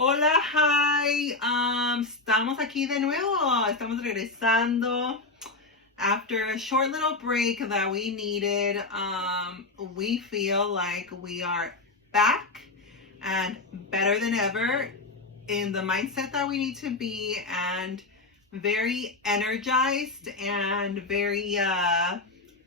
Hola, hi. Estamos aquí de nuevo. Estamos regresando after a short little break that we needed. We feel like we are back and better than ever in the mindset that we need to be, and very energized and very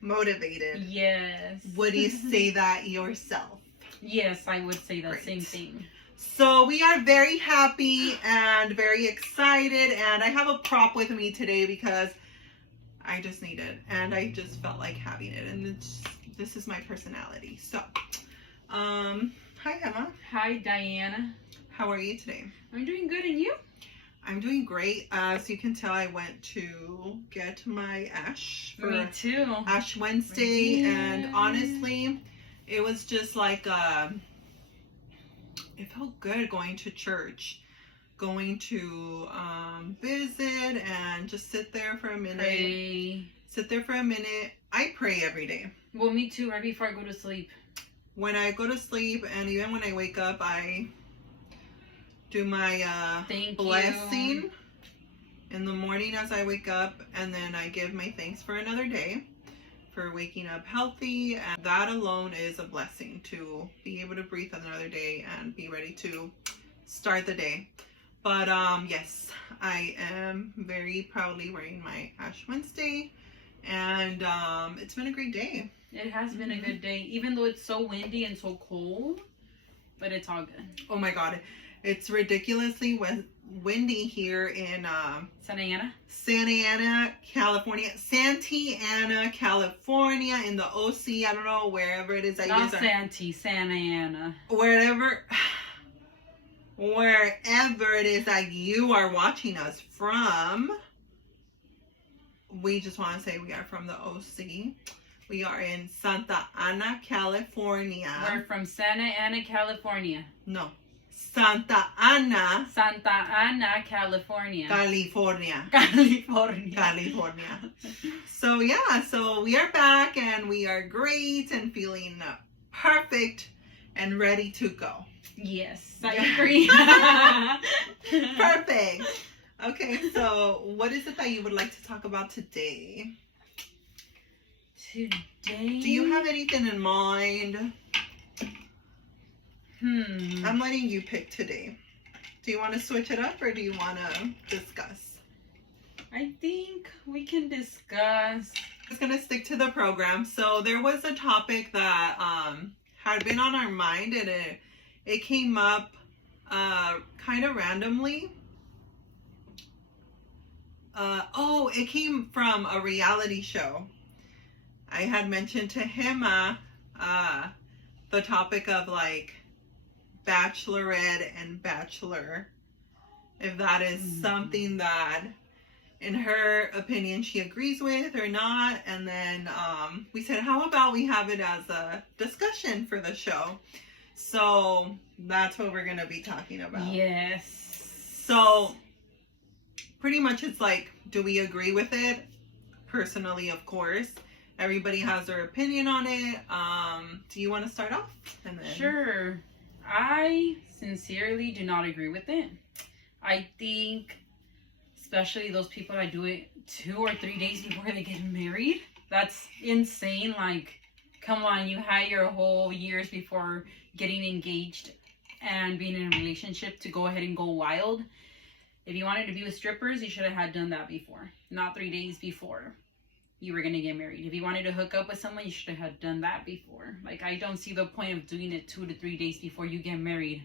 motivated. Yes. Would you say that yourself? Yes, I would say the Great. same thing. So we are very happy and very excited, and I have a prop with me today because I just need it and I just felt like having it, and this is my personality. So hi Emma. Hi, Diana. How are you today? I'm doing good, and you? I'm doing great. As you can tell, I went to get my Ash for Me too. Ash Wednesday, and honestly, it was just like it felt good going to church, going to visit and just sit there for a minute. Pray. Sit there for a minute. I pray every day. Well, me too, right before I go to sleep. When I go to sleep and even when I wake up, I do my blessing in the morning as I wake up, and then I give my thanks for another day, for waking up healthy, and that alone is a blessing, to be able to breathe another day and be ready to start the day. But yes, I am very proudly wearing my Ash Wednesday, and it's been a great day. It has been a good day, even though it's so windy and so cold, but it's all good. Oh my god, it's ridiculously windy here in Santa Ana? Santa Ana, California. Santa Ana, California, in the OC. I don't know, wherever it is that Not you are. Santa Ana. Wherever it is that you are watching us from, we just want to say we are from the OC. We are in Santa Ana, California. We're from Santa Ana, California. No. Santa Ana. Santa Ana, California. California. California. California. So yeah, so we are back and we are great and feeling perfect and ready to go. Yes, I agree. Perfect. Okay, so what is it that you would like to talk about today? Today? Do you have anything in mind? I'm letting you pick today. Do you want to switch it up or do you want to discuss? I think we can discuss. It's going to stick to the program. So there was a topic that had been on our mind, and it came up kind of randomly. It came from a reality show. I had mentioned to him the topic of like Bachelorette and Bachelor, if that is something that in her opinion she agrees with or not. And then we said, how about we have it as a discussion for the show? So that's what we're going to be talking about. Yes. So pretty much it's like, do we agree with it? Personally, of course. Everybody has their opinion on it. Do you want to start off? And then... Sure. I sincerely do not agree with it. I think, especially those people that do it 2 or 3 days before they get married, that's insane. Like, come on, you had your whole years before getting engaged and being in a relationship to go ahead and go wild. If you wanted to be with strippers, you should have done that before, not 3 days before you were going to get married. If you wanted to hook up with someone, you should have done that before. Like, I don't see the point of doing it 2 to 3 days before you get married.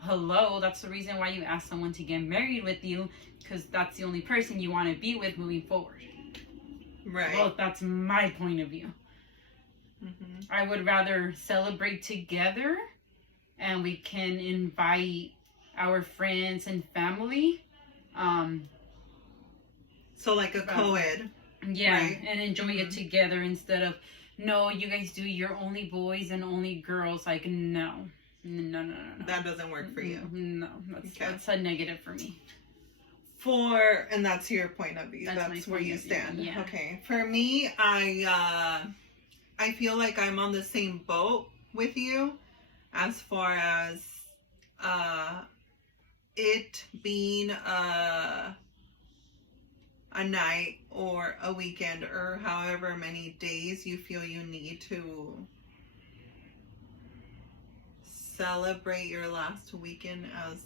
Hello, that's the reason why you ask someone to get married with you, because that's the only person you want to be with moving forward. Right. Well, that's my point of view. I would rather celebrate together, and we can invite our friends and family. So like a co-ed. Yeah, right? And enjoy it together instead of, no, you guys do your only boys and only girls. Like, no. That doesn't work for you. No, that's a negative for me. And that's your point of view. That's where you stand. Yeah. Okay. For me, I feel like I'm on the same boat with you as far as it being a night or a weekend or however many days you feel you need to celebrate your last weekend as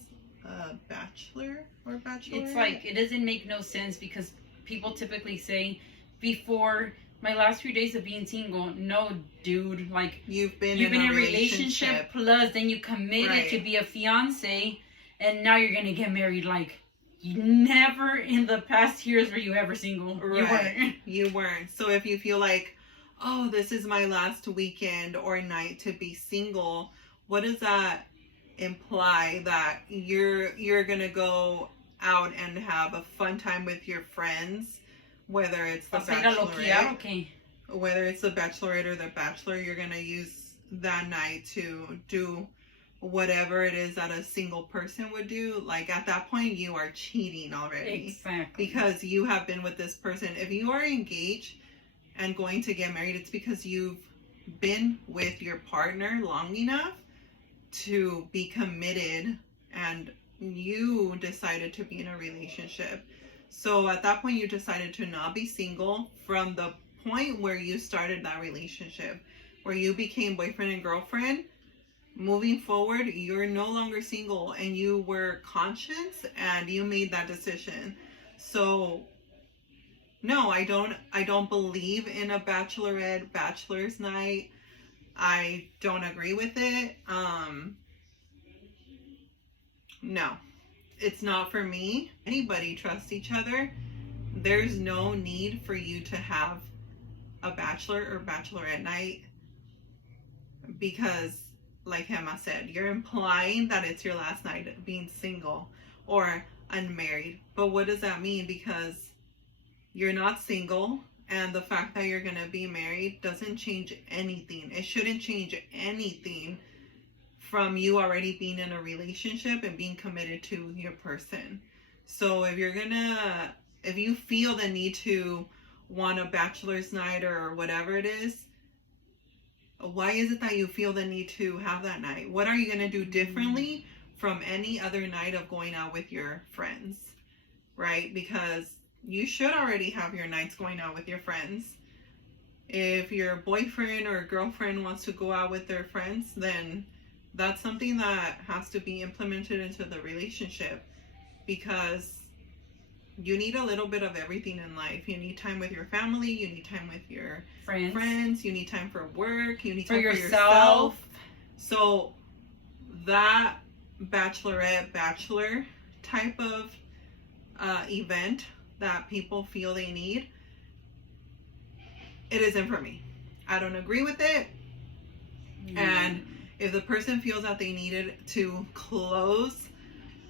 a bachelor or bachelorette. It's like, it doesn't make no sense because people typically say before my last few days of being single. No, dude, like you've been in a relationship plus then you committed to be a fiance and now you're gonna get married. Like, never in the past years were you ever single. Right. You weren't. So if you feel like, oh, this is my last weekend or night to be single, what does that imply? That you're gonna go out and have a fun time with your friends, whether it's the bachelorette, whether it's the bachelorette or the bachelor, you're gonna use that night to do whatever it is that a single person would do. Like, at that point, you are cheating already. Exactly. Because you have been with this person. If you are engaged and going to get married, it's because you've been with your partner long enough to be committed and you decided to be in a relationship. So at that point, you decided to not be single from the point where you started that relationship, where you became boyfriend and girlfriend. Moving forward, you're no longer single and you were conscious and you made that decision. So no, I don't believe in a bachelorette, bachelor's night. I don't agree with it. No, it's not for me. Anybody trust each other. There's no need for you to have a bachelor or bachelorette night because, like Emma said, you're implying that it's your last night being single or unmarried. But what does that mean? Because you're not single, and the fact that you're going to be married doesn't change anything. It shouldn't change anything from you already being in a relationship and being committed to your person. So if you feel the need to want a bachelor's night or whatever it is, why is it that you feel the need to have that night? What are you going to do differently from any other night of going out with your friends, right? Because you should already have your nights going out with your friends. If your boyfriend or girlfriend wants to go out with their friends, then that's something that has to be implemented into the relationship, because you need a little bit of everything in life. You need time with your family, you need time with your friends, you need time for work, you need time for yourself. So that bachelorette, bachelor type of event that people feel they need, it isn't for me. I don't agree with it. And if the person feels that they needed to close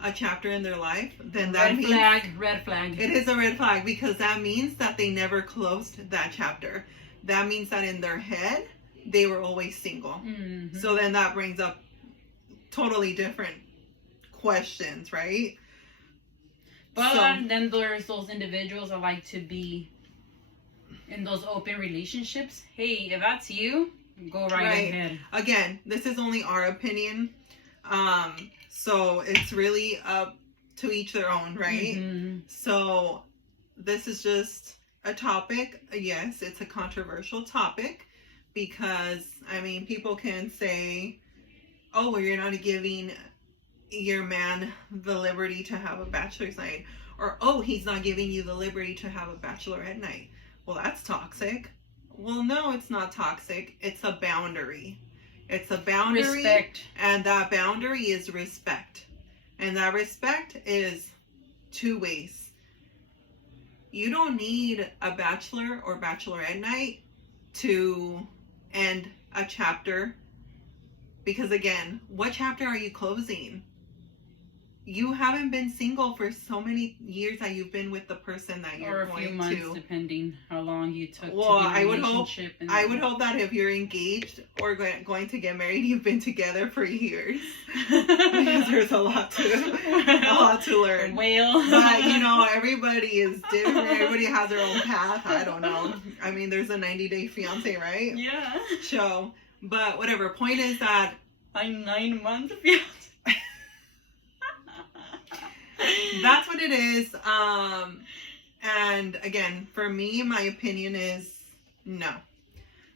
a chapter in their life, then that means red flag. It is a red flag, because that means that they never closed that chapter. That means that in their head they were always single. Mm-hmm. So then that brings up totally different questions, right? But then there's those individuals that like to be in those open relationships. Hey, if that's you, go right ahead. Again, this is only our opinion. So it's really up to each their own, right? Mm-hmm. So this is just a topic. Yes, it's a controversial topic, because, I mean, people can say, oh, well, you're not giving your man the liberty to have a bachelor's night, or, oh, he's not giving you the liberty to have a bachelorette night. Well, that's toxic. Well, no, it's not toxic. It's a boundary. It's a boundary. Respect. And that boundary is respect. And that respect is two ways. You don't need a bachelor or bachelorette night to end a chapter. Because again, what chapter are you closing? You haven't been single for so many years that you've been with the person that you're going to. Or a few months, depending how long you took to be in a relationship. I would hope that if you're engaged or going to get married, you've been together for years. Because there's a lot to learn. But, you know, everybody is different. Everybody has their own path. I don't know. I mean, there's a 90-day fiance, right? Yeah. So, but whatever. Point is that I'm 9 months fiance. it is. And again, for me, my opinion is no.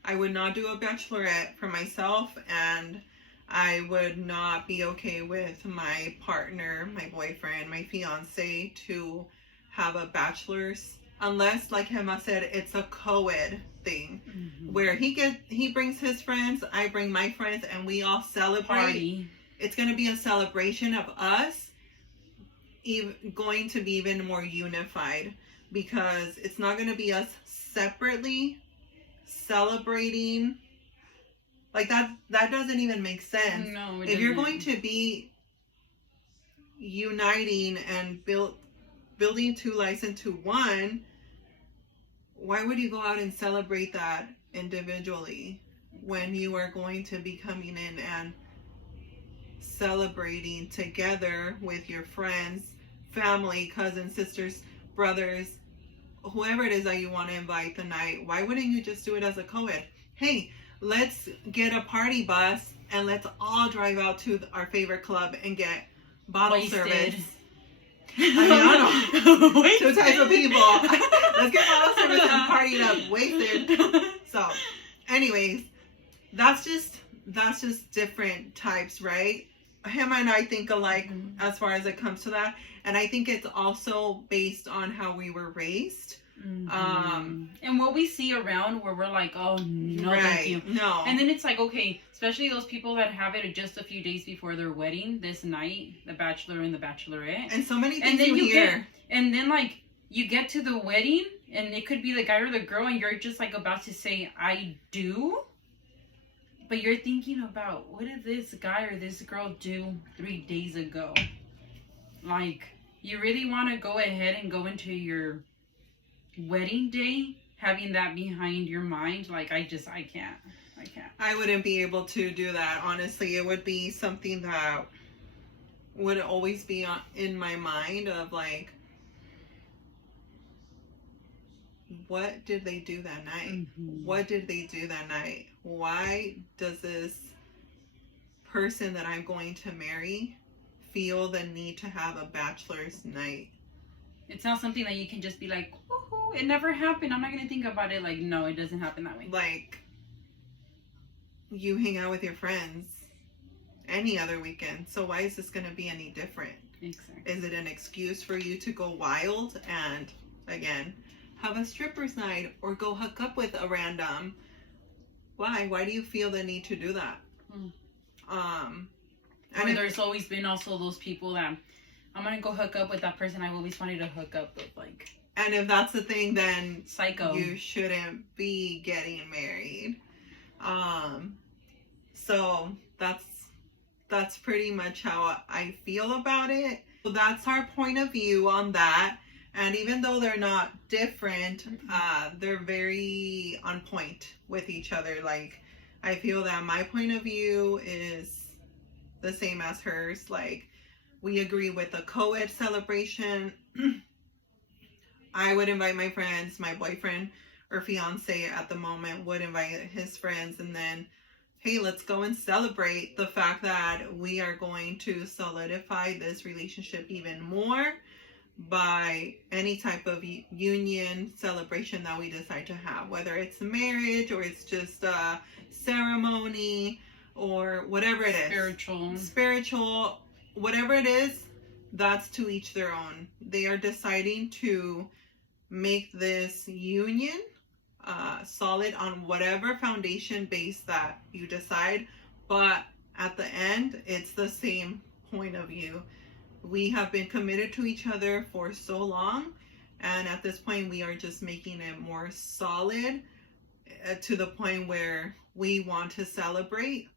I would not do a bachelorette for myself, and I would not be okay with my partner, my boyfriend, my fiance to have a bachelor's unless, like Emma said, it's a co-ed thing where he brings his friends, I bring my friends, and we all celebrate. Party. It's going to be a celebration of us going to be even more unified, because it's not going to be us separately celebrating. Like that doesn't even make sense. No, if you're going to be uniting and building two lives into one, why would you go out and celebrate that individually when you are going to be coming in and celebrating together with your friends, family, cousins, sisters, brothers, whoever it is that you want to invite the night? Why wouldn't you just do it as a co-ed? Hey, let's get a party bus and let's all drive out to our favorite club and get bottle service. I mean, I don't know. Two types of people. Let's get bottle service and party up, wasted. So, anyways, that's just different types, right? Him and I think alike as far as it comes to that, and I think it's also based on how we were raised. And what we see around where we're like, oh no, right, thank you. No. And then it's like, okay, especially those people that have it just a few days before their wedding, this night, the Bachelor and the Bachelorette. And so many things you hear. And then like you get to the wedding and it could be the guy or the girl and you're just like about to say, I do. But you're thinking about, what did this guy or this girl do 3 days ago? Like, you really want to go ahead and go into your wedding day having that behind your mind? Like, I can't. I wouldn't be able to do that, honestly. It would be something that would always be in my mind of like, what did they do that night? What did they do that night? Why does this person that I'm going to marry feel the need to have a bachelor's night? It's not something that you can just be like, woohoo, it never happened, I'm not going to think about it. Like, no, it doesn't happen that way. Like, you hang out with your friends any other weekend, so why is this going to be any different? Exactly. Is it an excuse for you to go wild and, again, have a stripper's night or go hook up with a random? Why do you feel the need to do that? And there's always been also those people that I'm gonna go hook up with that person I've always wanted to hook up with, like. And if that's the thing, then psycho. You shouldn't be getting married. So that's pretty much how I feel about it. So that's our point of view on that. And even though they're not different, they're very on point with each other. Like, I feel that my point of view is the same as hers. Like, we agree with the co-ed celebration. I would invite my friends, my boyfriend or fiance at the moment would invite his friends, and then, hey, let's go and celebrate the fact that we are going to solidify this relationship even more by any type of union celebration that we decide to have, whether it's marriage or it's just a ceremony or whatever it is. Spiritual, whatever it is, that's to each their own. They are deciding to make this union solid on whatever foundation base that you decide, but at the end, it's the same point of view. We have been committed to each other for so long, and at this point we are just making it more solid to the point where we want to celebrate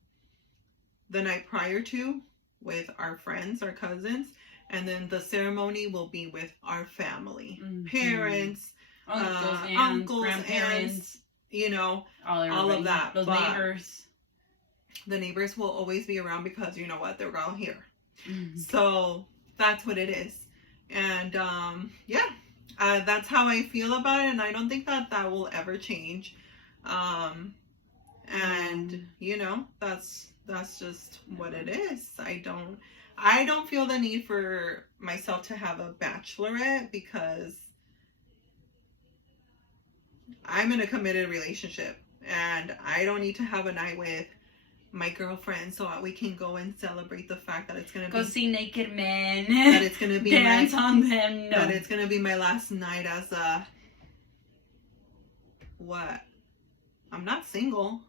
the night prior to with our friends, our cousins, and then the ceremony will be with our family, parents, uncles, aunts, you know, all of that. Those neighbors. The neighbors will always be around because you know what, they're all here. So that's what it is. And that's how I feel about it, and I don't think that will ever change. And you know, that's just what it is. I don't feel the need for myself to have a bachelorette because I'm in a committed relationship and I don't need to have a night with my girlfriend so we can go and celebrate the fact that it's going to go see naked men. That it's going to be dance on them. No. That it's going to be my last night as a what? I'm not single.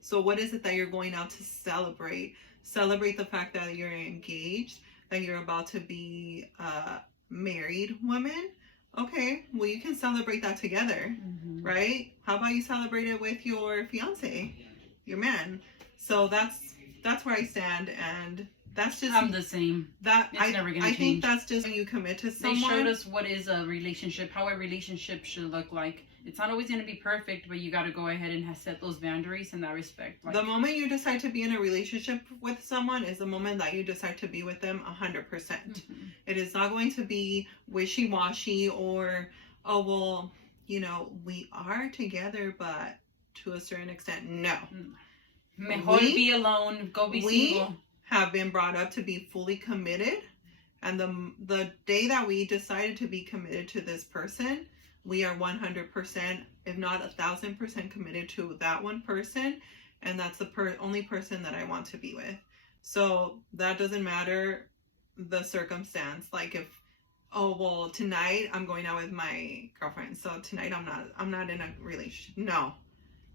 So what is it that you're going out to celebrate? Celebrate the fact that you're engaged, that you're about to be a married woman. Okay, well, you can celebrate that together, right? How about you celebrate it with your fiance, your man? So that's where I stand, and that's just... I'm the same. It's never gonna change. I think that's just when you commit to someone. They showed us what is a relationship, how a relationship should look like. It's not always going to be perfect, but you got to go ahead and set those boundaries and that respect. The moment you decide to be in a relationship with someone is the moment that you decide to be with them 100%. It is not going to be wishy-washy or, oh, well, you know, we are together, but to a certain extent, no. Mejor be alone, go be single. We have been brought up to be fully committed, and the day that we decided to be committed to this person, we are 100%, if not 1,000% committed to that one person. And that's the only person that I want to be with. So that doesn't matter the circumstance. Like if, oh, well, tonight I'm going out with my girlfriend. So tonight I'm not in a relationship. No.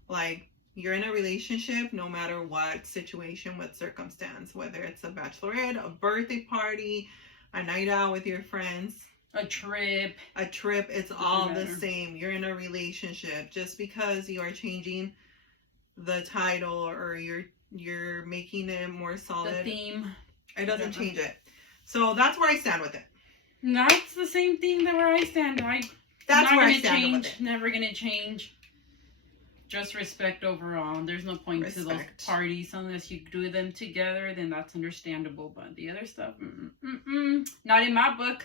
Like you're in a relationship no matter what situation, what circumstance, whether it's a bachelorette, a birthday party, a night out with your friends. A trip, it's all the same. You're in a relationship. Just because you are changing the title or you're making it more solid, the theme, it doesn't change it. So that's where I stand with it. That's the same thing that where I stand. That's where I stand with it. Never gonna change. Just respect overall. There's no point to those parties unless you do them together. Then that's understandable. But the other stuff, not in my book.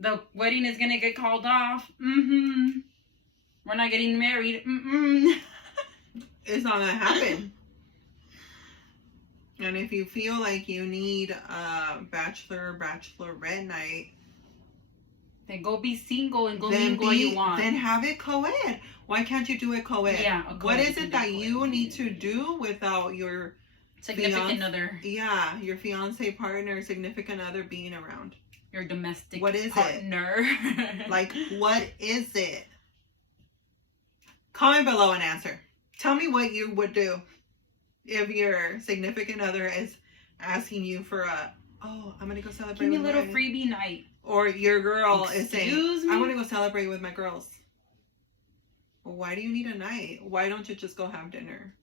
The wedding is gonna get called off. We're not getting married. It's not gonna happen. And if you feel like you need a bachelorette night, then go be single and go mingle what you want. Then have it co-ed. Why can't you do it co-ed? Yeah. What is it that you need to do without your significant other? Yeah, your fiance, partner, significant other being around. Your domestic partner. Like, what is it? Comment below and answer. Tell me what you would do if your significant other is asking you for I'm going to go celebrate. Give me a little freebie night. Or your girl is saying, I want to go celebrate with my girls. Well, why do you need a night? Why don't you just go have dinner?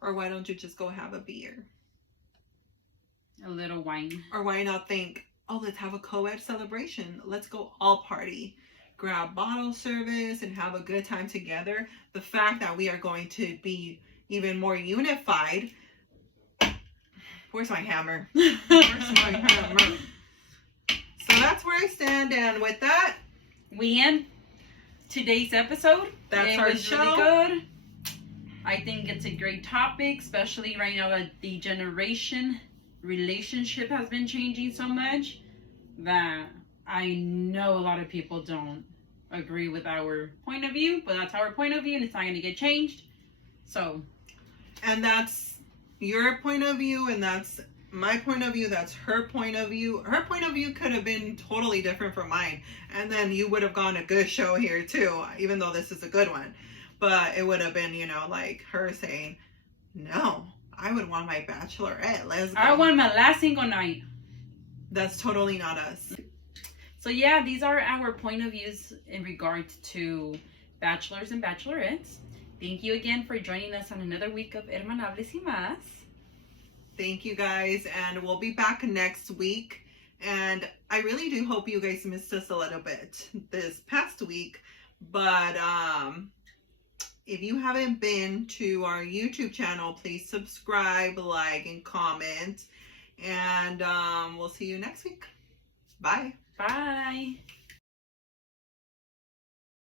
Or why don't you just go have a beer? A little wine. Or why not think, oh, let's have a co-ed celebration. Let's go all party. Grab bottle service and have a good time together. The fact that we are going to be even more unified. Where's my hammer? Where's my hammer? So that's where I stand. And with that, we end today's episode. That's our show. Really good. I think it's a great topic, especially right now that the generation relationship has been changing so much that I know a lot of people don't agree with our point of view, but that's our point of view and it's not going to get changed. So. And that's your point of view and that's my point of view. That's her point of view. Her point of view could have been totally different from mine. And then you would have gone a good show here too, even though this is a good one. But it would have been, like her saying, no, I would want my bachelorette. Let's go. I want my last single night. That's totally not us. So yeah, these are our point of views in regards to bachelors and bachelorettes. Thank you again for joining us on another week of Hermanables y Más. Thank you guys, and we'll be back next week. And I really do hope you guys missed us a little bit this past week. But if you haven't been to our YouTube channel, please subscribe, like, and comment. And we'll see you next week. Bye. Bye.